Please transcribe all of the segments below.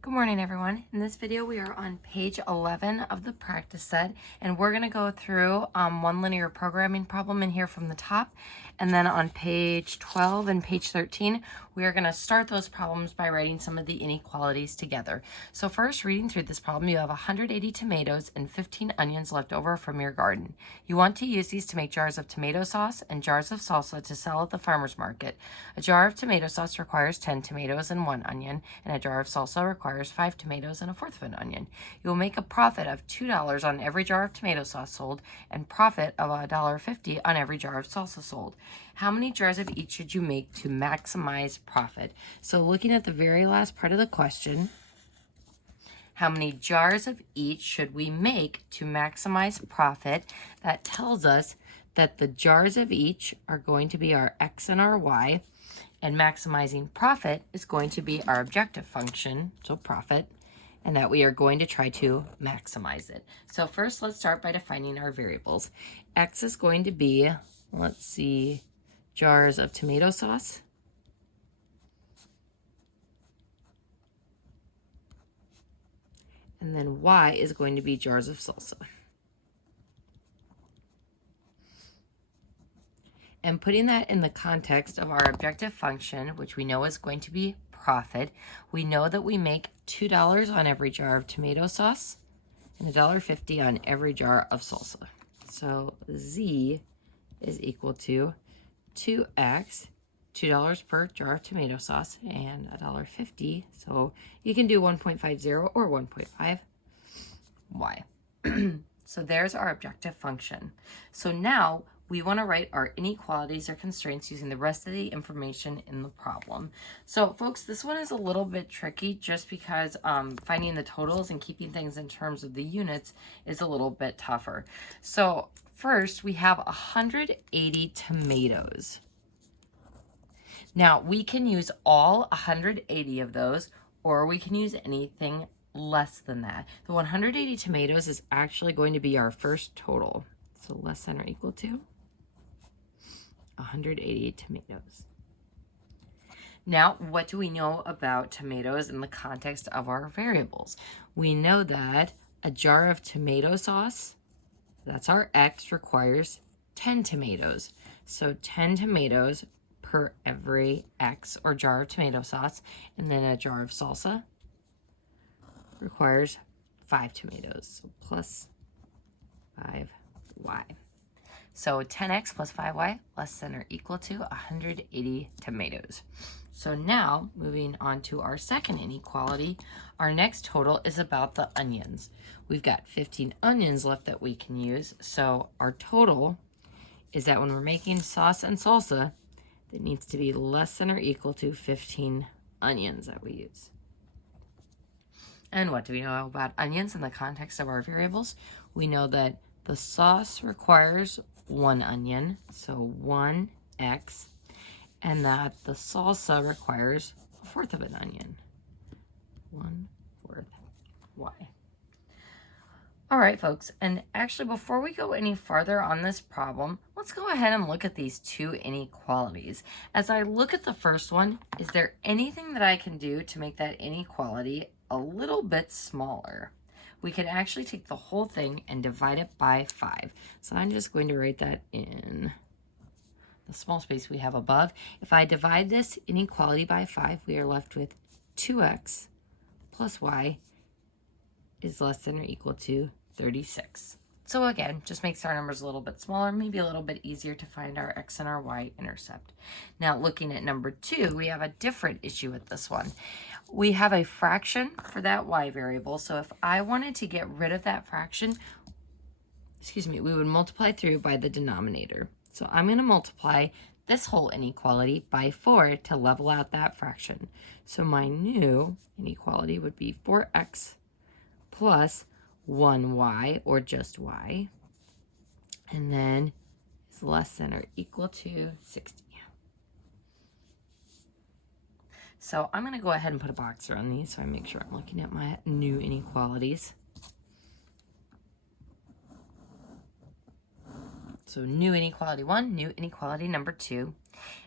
Good morning, everyone. In this video, we are on page 11 of the practice set, and we're going to go through one linear programming problem in here from the top. And then on page 12 and page 13, we are going to start those problems by writing some of the inequalities together. So first, reading through this problem, you have 180 tomatoes and 15 onions left over from your garden. You want to use these to make jars of tomato sauce and jars of salsa to sell at the farmer's market. A jar of tomato sauce requires 10 tomatoes and 1 onion, and a jar of salsa requires 5 tomatoes and a fourth of an onion. You will make a profit of $2 on every jar of tomato sauce sold and profit of $1.50 on every jar of salsa sold. How many jars of each should you make to maximize profit? So looking at the very last part of the question, how many jars of each should we make to maximize profit? That tells us that the jars of each are going to be our x and our y, and maximizing profit is going to be our objective function, so profit, and that we are going to try to maximize it. So first, let's start by defining our variables. X is going to be, let's see, jars of tomato sauce. And then y is going to be jars of salsa. And putting that in the context of our objective function, which we know is going to be profit, we know that we make $2 on every jar of tomato sauce and $1.50 on every jar of salsa. So z is equal to 2x, $2 per jar of tomato sauce, and $1.50. So you can do 1.50 or 1.5 y. So there's our objective function. So now we want to write our inequalities or constraints using the rest of the information in the problem. So folks, this one is a little bit tricky just because finding the totals and keeping things in terms of the units is a little bit tougher. So first, we have 180 tomatoes. Now, we can use all 180 of those, or we can use anything less than that. The 180 tomatoes is actually going to be our first total. So less than or equal to 180 tomatoes. Now, what do we know about tomatoes in the context of our variables? We know that a jar of tomato sauce, that's our x, requires 10 tomatoes. So 10 tomatoes per every x or jar of tomato sauce. And then a jar of salsa requires 5 tomatoes, so plus 5y. So 10x plus 5y less than or equal to 180 tomatoes. So now, moving on to our second inequality, our next total is about the onions. We've got 15 onions left that we can use. So our total is that when we're making sauce and salsa, it needs to be less than or equal to 15 onions that we use. And what do we know about onions in the context of our variables? We know that the sauce requires 1 onion, so 1x, and that the salsa requires 1/4 of an onion, 1/4 y. All right, folks, and actually before we go any farther on this problem, let's go ahead and look at these two inequalities. As I look at the first one, is there anything that I can do to make that inequality a little bit smaller? We could actually take the whole thing and divide it by 5. So I'm just going to write that in the small space we have above. If I divide this inequality by 5, we are left with 2x plus y is less than or equal to 36. So again, just makes our numbers a little bit smaller, maybe a little bit easier to find our x and our y intercept. Now looking at number 2, we have a different issue with this one. We have a fraction for that y variable, so if I wanted to get rid of that fraction, we would multiply through by the denominator. So I'm going to multiply this whole inequality by 4 to level out that fraction. So my new inequality would be 4x plus 1y, or just y, and then is less than or equal to 60. So I'm going to go ahead and put a box around these so I make sure I'm looking at my new inequalities. So new inequality 1, new inequality number 2.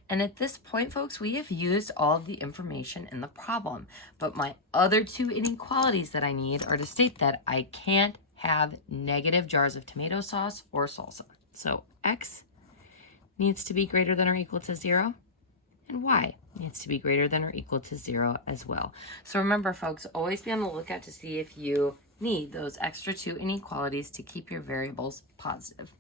And at this point, folks, we have used all of the information in the problem. But my other 2 inequalities that I need are to state that I can't have negative jars of tomato sauce or salsa. So x needs to be greater than or equal to 0, and y needs to be greater than or equal to 0 as well. So remember, folks, always be on the lookout to see if you need those extra 2 inequalities to keep your variables positive.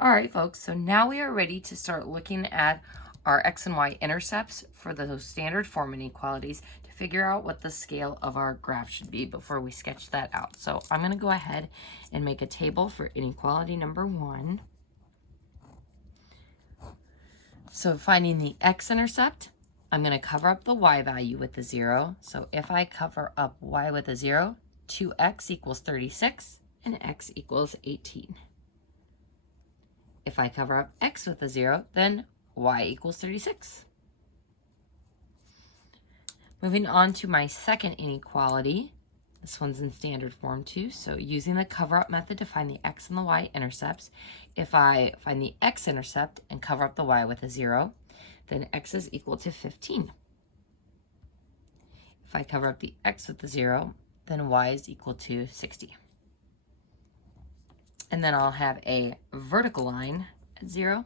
All right, folks, so now we are ready to start looking at our x and y intercepts for those standard form inequalities to figure out what the scale of our graph should be before we sketch that out. So I'm going to go ahead and make a table for inequality number 1. So finding the x-intercept, I'm going to cover up the y value with a 0. So if I cover up y with a 0, 2x equals 36 and x equals 18. If I cover up x with a 0, then y equals 36. Moving on to my second inequality. This one's in standard form too. So using the cover-up method to find the x and the y intercepts, if I find the x-intercept and cover up the y with a 0, then x is equal to 15. If I cover up the x with a 0, then y is equal to 60. And then I'll have a vertical line at 0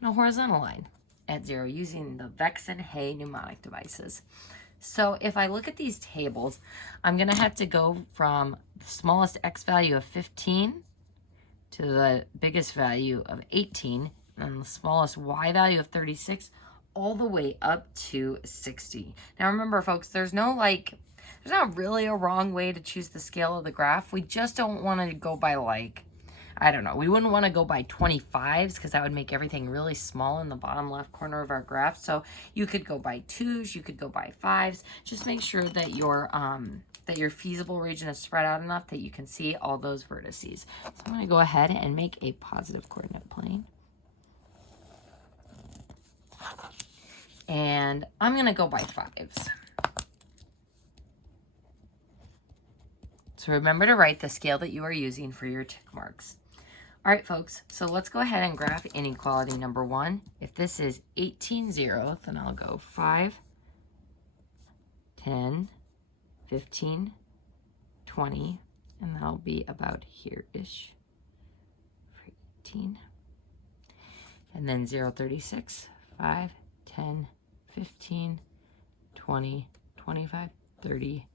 and a horizontal line at 0 using the Vex and Hay mnemonic devices. So if I look at these tables, I'm going to have to go from the smallest x value of 15 to the biggest value of 18 and the smallest y value of 36 all the way up to 60. Now remember, folks, there's not really a wrong way to choose the scale of the graph. We just don't want to go by I don't know, we wouldn't want to go by 25s because that would make everything really small in the bottom left corner of our graph. So you could go by 2s, you could go by 5s. Just make sure that your feasible region is spread out enough that you can see all those vertices. So I'm going to go ahead and make a positive coordinate plane. And I'm going to go by 5s. So remember to write the scale that you are using for your tick marks. All right, folks, so let's go ahead and graph inequality number 1. If this is 18, 0, then I'll go 5, 10, 15, 20, and that'll be about here-ish for 18. And then 0, 36, 5, 10, 15, 20, 25, 30,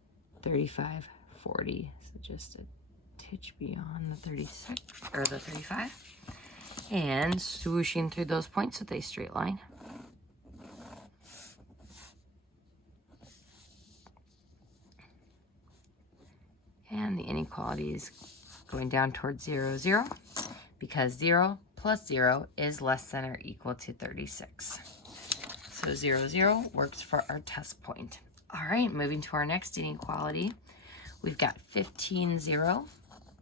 35, 40. So just a titch beyond the 36 or the 35, and swooshing through those points with a straight line. And the inequality is going down towards 0, 0, because 0 plus 0 is less than or equal to 36. So 0, 0 works for our test point. All right, moving to our next inequality. We've got 15, 0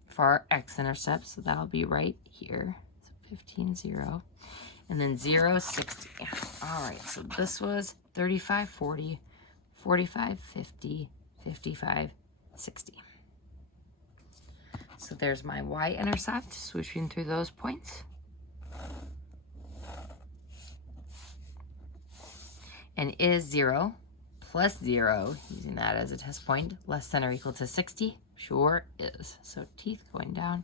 for our x-intercept, so that'll be right here. So 15, 0. And then 0, 60. All right, so this was 35, 40, 45, 50, 55, 60. So there's my y-intercept, swooshing through those points. And is 0 plus 0, using that as a test point, less than or equal to 60? Sure is. So teeth going down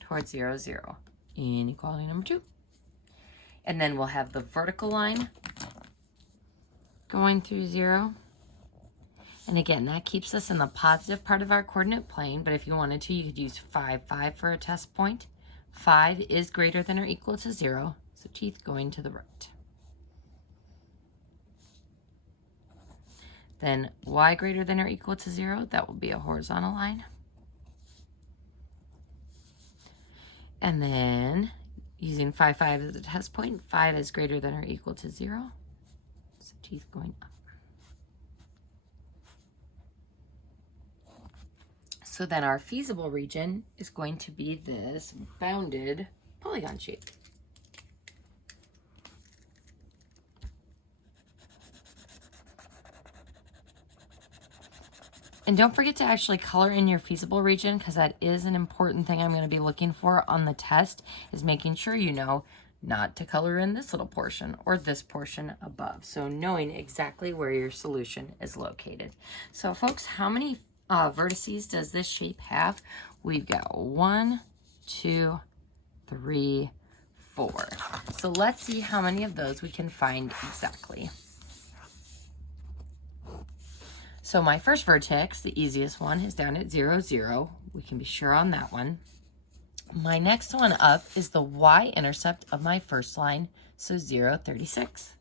towards 0, 0. Inequality number 2. And then we'll have the vertical line going through 0. And again, that keeps us in the positive part of our coordinate plane, but if you wanted to, you could use 5, 5 for a test point. 5 is greater than or equal to 0, so teeth going to the right. Then y greater than or equal to 0, that will be a horizontal line. And then using 5, 5 as a test point, 5 is greater than or equal to 0, so teeth going up. So then our feasible region is going to be this bounded polygon shape. And don't forget to actually color in your feasible region, because that is an important thing I'm going to be looking for on the test, is making sure you know not to color in this little portion or this portion above. So knowing exactly where your solution is located. So folks, how many vertices does this shape have? We've got 1, 2, 3, 4. So let's see how many of those we can find exactly. So my first vertex, the easiest one, is down at 0, 0. We can be sure on that one. My next one up is the y-intercept of my first line, so 0, 36.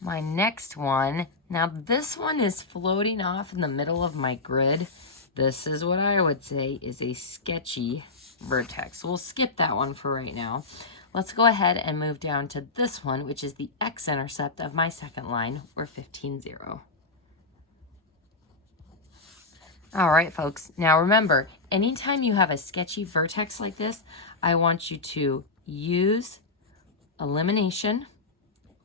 My next one, now this one is floating off in the middle of my grid. This is what I would say is a sketchy vertex. We'll skip that one for right now. Let's go ahead and move down to this one, which is the x-intercept of my second line, or 15, 0. All right, folks. Now remember, anytime you have a sketchy vertex like this, I want you to use elimination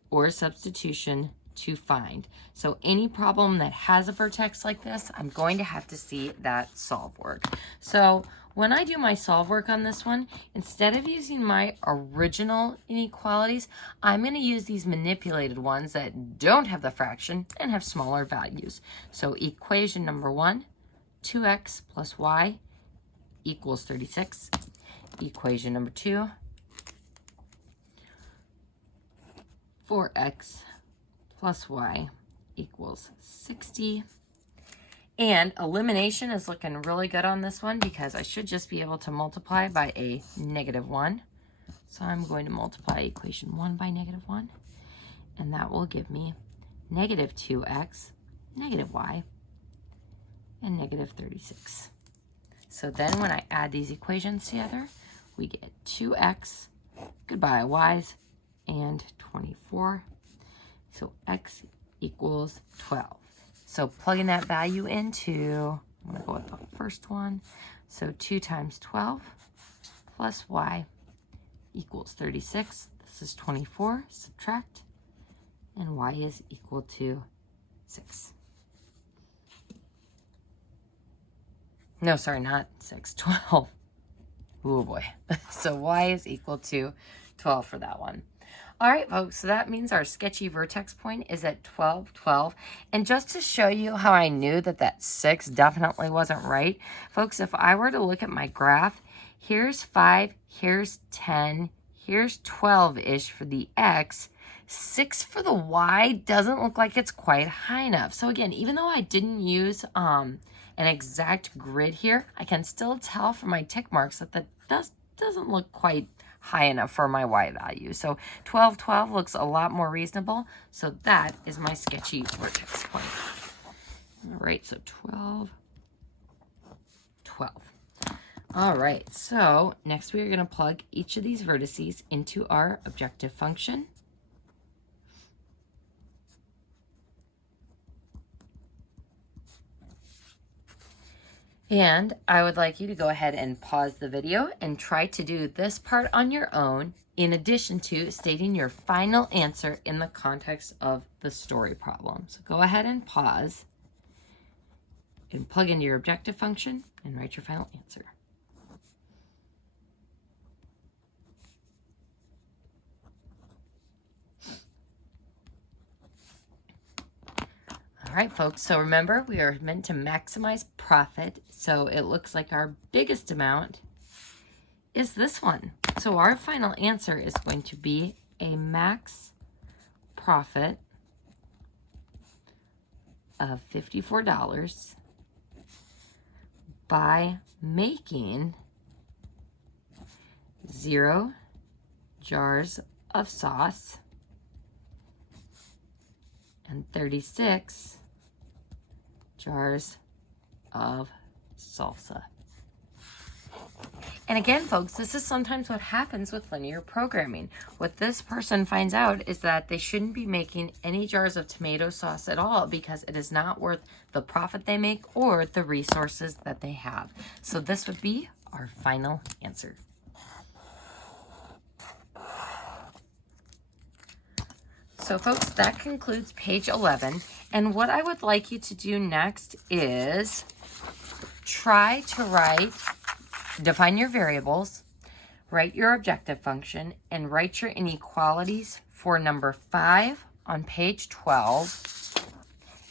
or substitution to find. So any problem that has a vertex like this, I'm going to have to see that solve work. So when I do my solve work on this one, instead of using my original inequalities, I'm going to use these manipulated ones that don't have the fraction and have smaller values. So equation number 1, 2x plus y equals 36. Equation number 2, 4x plus y equals 60. And elimination is looking really good on this one because I should just be able to multiply by a -1. So I'm going to multiply equation 1 by -1, and that will give me -2x, -y, and -36. So then when I add these equations together, we get 2x, goodbye y's, and 24. So x equals 12. So plugging that value into, I'm going to go with the first one. So 2 times 12 plus y equals 36. This is 24. Subtract. And y is equal to 6. No, sorry, not 6. 12. Oh boy. So y is equal to 12 for that one. All right, folks, so that means our sketchy vertex point is at 12, 12. And just to show you how I knew that that 6 definitely wasn't right, folks, if I were to look at my graph, here's 5, here's 10, here's 12-ish for the x. 6 for the y doesn't look like it's quite high enough. So again, even though I didn't use an exact grid here, I can still tell from my tick marks that that doesn't look quite high enough for my y value. So 12, 12 looks a lot more reasonable. So that is my sketchy vertex point. All right, so 12, 12. All right, so next we are going to plug each of these vertices into our objective function. And I would like you to go ahead and pause the video and try to do this part on your own, in addition to stating your final answer in the context of the story problem. So go ahead and pause and plug into your objective function and write your final answer. All right, folks, so remember, we are meant to maximize profit. So it looks like our biggest amount is this one. So our final answer is going to be a max profit of $54 by making 0 jars of sauce and 36 jars of salsa. And again, folks, this is sometimes what happens with linear programming. What this person finds out is that they shouldn't be making any jars of tomato sauce at all because it is not worth the profit they make or the resources that they have. So this would be our final answer. So folks, that concludes page 11. And what I would like you to do next is try to define your variables, write your objective function, and write your inequalities for number 5 on page 12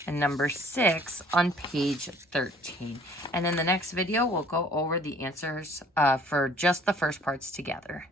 and number 6 on page 13. And in the next video, we'll go over the answers for just the first parts together.